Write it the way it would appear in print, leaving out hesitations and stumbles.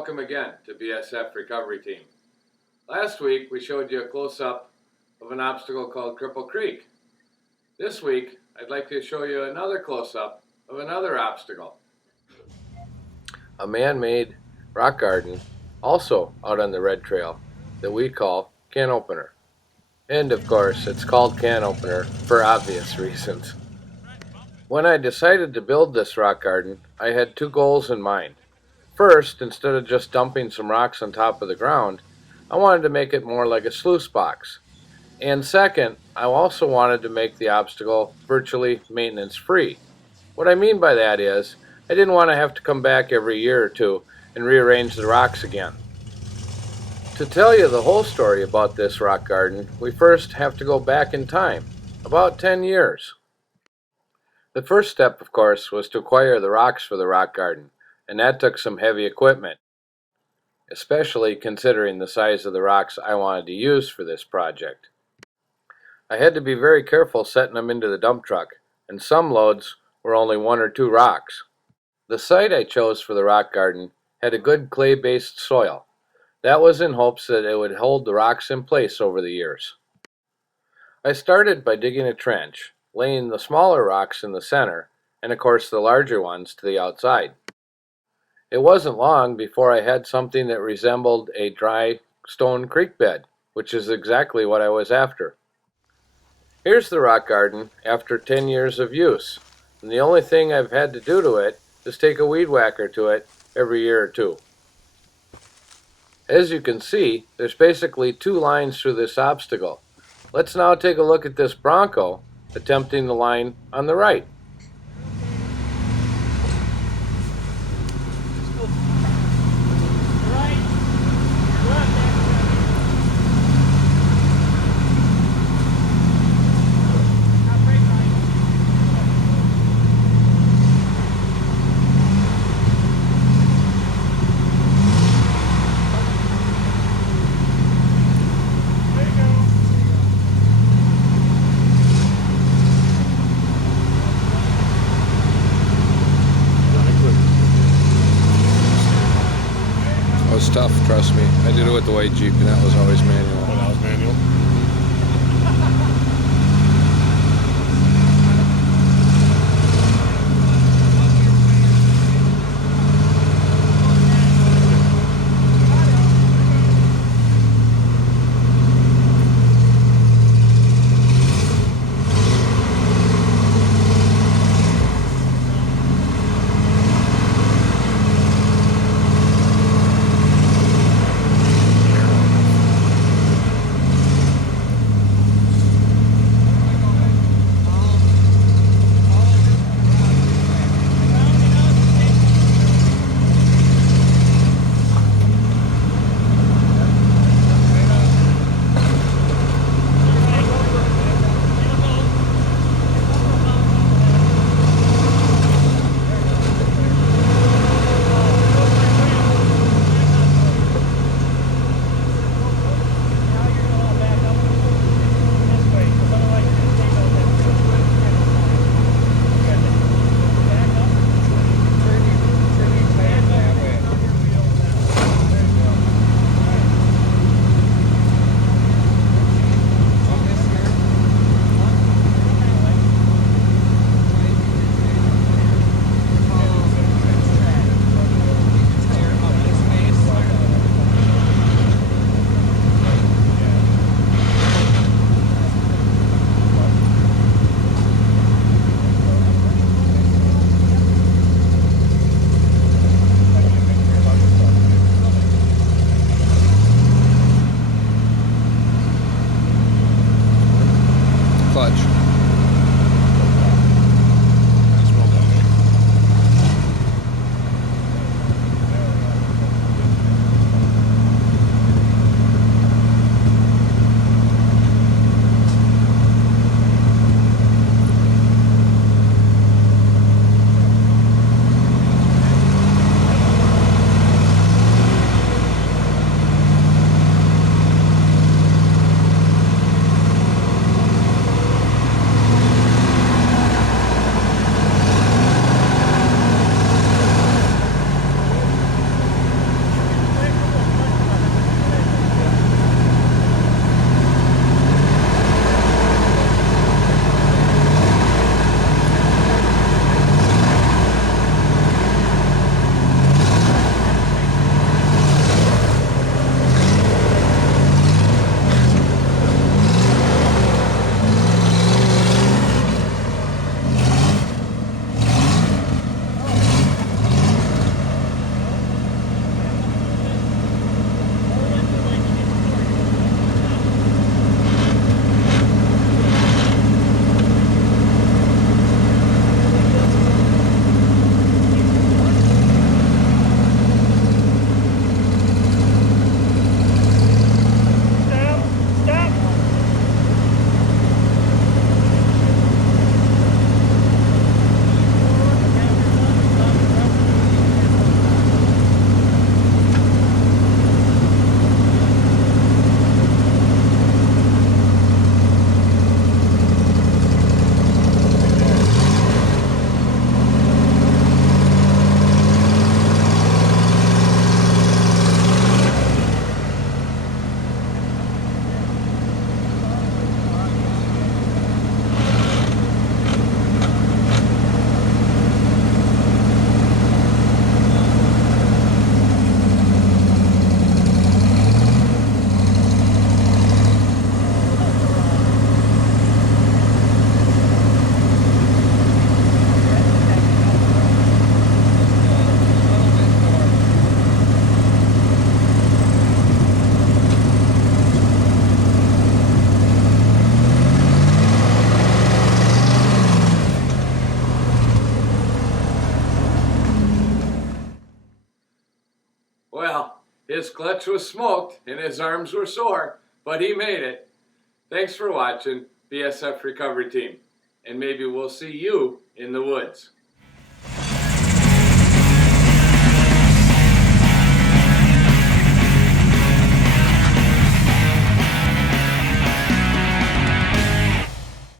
welcome again to BSF Recovery Team. Last week we showed you a close-up of an obstacle called Cripple Creek. This week I'd like to show you another close-up of another obstacle. A man-made rock garden, also out on the red trail, that we call Can Opener. And of course it's called Can Opener for obvious reasons. When I decided to build this rock garden, I had two goals in mind. First, instead of just dumping some rocks on top of the ground, I wanted to make it more like a sluice box. And second, I also wanted to make the obstacle virtually maintenance-free. What I mean by that is, I didn't want to have to come back every year or two and rearrange the rocks again. To tell you the whole story about this rock garden, we first have to go back in time, about 10 years. The first step, of course, was to acquire the rocks for the rock garden, and that took some heavy equipment, especially considering the size of the rocks I wanted to use for this project. I had to be very careful setting them into the dump truck, and some loads were only 1 or 2 rocks. The site I chose for the rock garden had a good clay-based soil. That was in hopes that it would hold the rocks in place over the years. I started by digging a trench, laying the smaller rocks in the center, and of course the larger ones to the outside. It wasn't long before I had something that resembled a dry stone creek bed, which is exactly what I was after. Here's the rock garden after 10 years of use, and the only thing I've had to do to it is take a weed whacker to it every year or two. As you can see, there's basically 2 lines through this obstacle. Let's now take a look at this Bronco attempting the line on the right. It was tough, trust me. I did it with the white Jeep and that was always manual. Oh, that was manual? Clutch. Well, his clutch was smoked and his arms were sore, but he made it. Thanks for watching BSF Recovery Team, and maybe we'll see you in the woods.